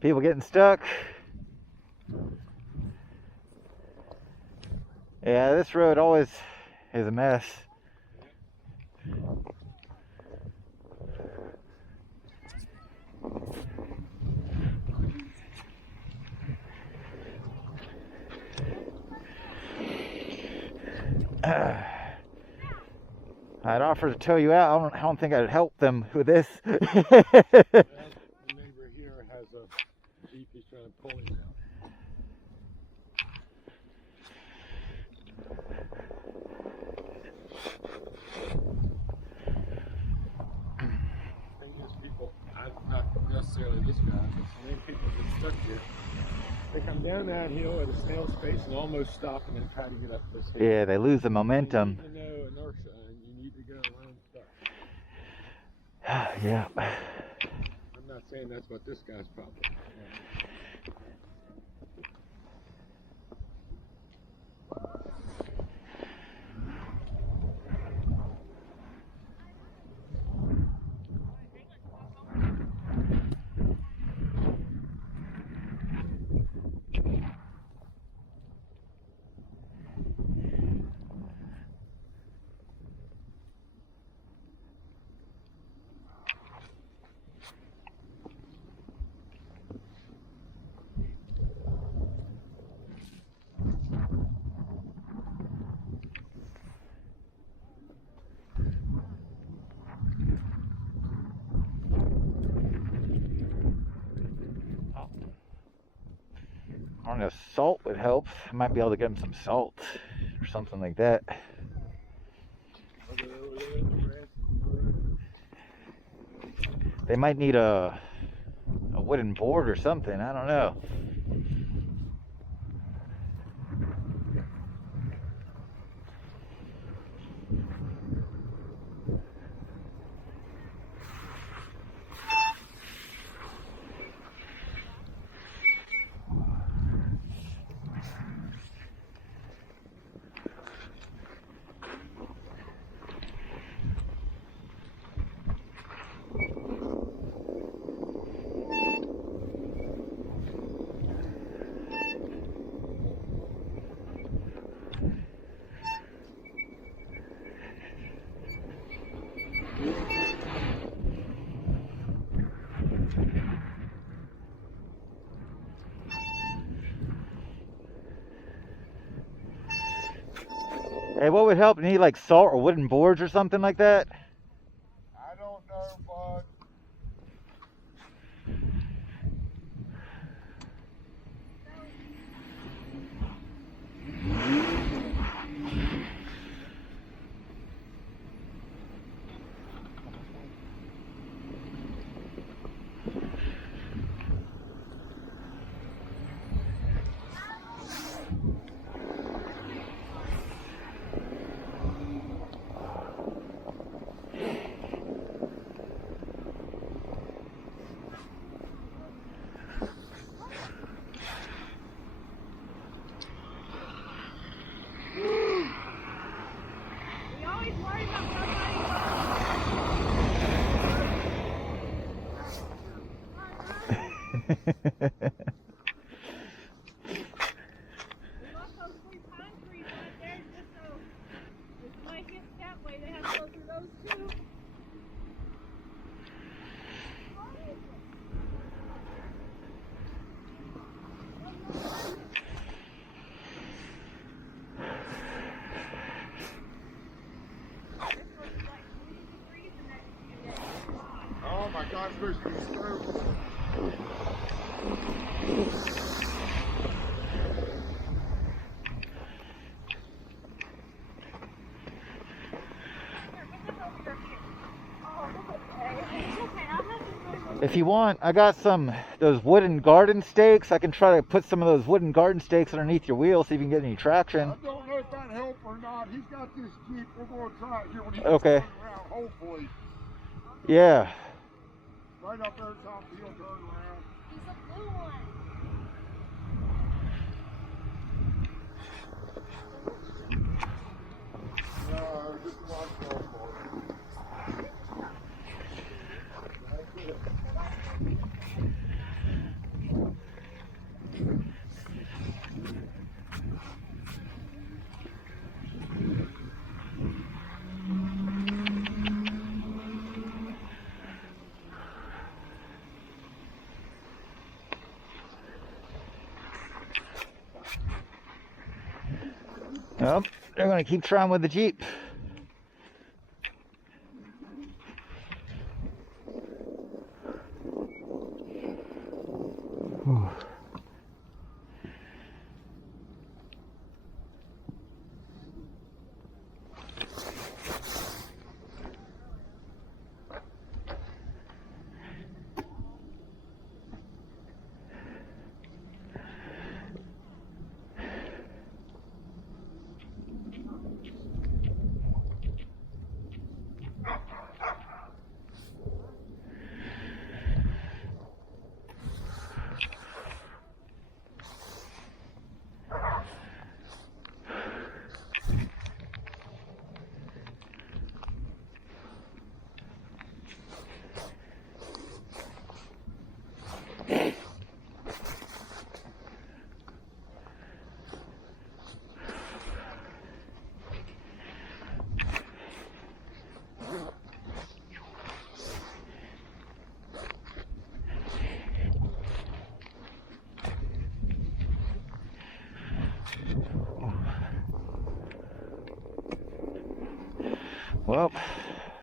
People getting stuck. Yeah, this road always is a mess. I'd offer to tow you out. I don't think I'd help them with this. Well, the neighbor here has a Jeep. He's trying to pull him out. Thing is, people, not necessarily this guy, but many people get stuck here. They come down that hill at a snail's pace and almost stop and then try to get up this hill. Yeah, they lose the momentum. You need to know inertia, and you need to go around stuff. Yeah. I'm not saying that's what this guy's problem is. I don't know, salt would help. I might be able to get them some salt or something like that. They might need a wooden board or something. I don't know. Hey, what would help? Need like salt or wooden boards or something like that? I don't know, bud. We always worry about somebody. We left those 3 pine trees right there just so if somebody hits that way, they have to go through those too. Oh my gosh, there's these stones. If you want, I got those wooden garden stakes. I can try to put some of those wooden garden stakes underneath your wheel, see if you can get any traction. I don't know if that help or not. He's got this Jeep. We're going to try it here when he Okay. turns around, hopefully. Yeah. Right up there top, he'll turn around. He's a blue one. Just watch out for it. That's it. Well, they're going to keep trying with the Jeep. Well,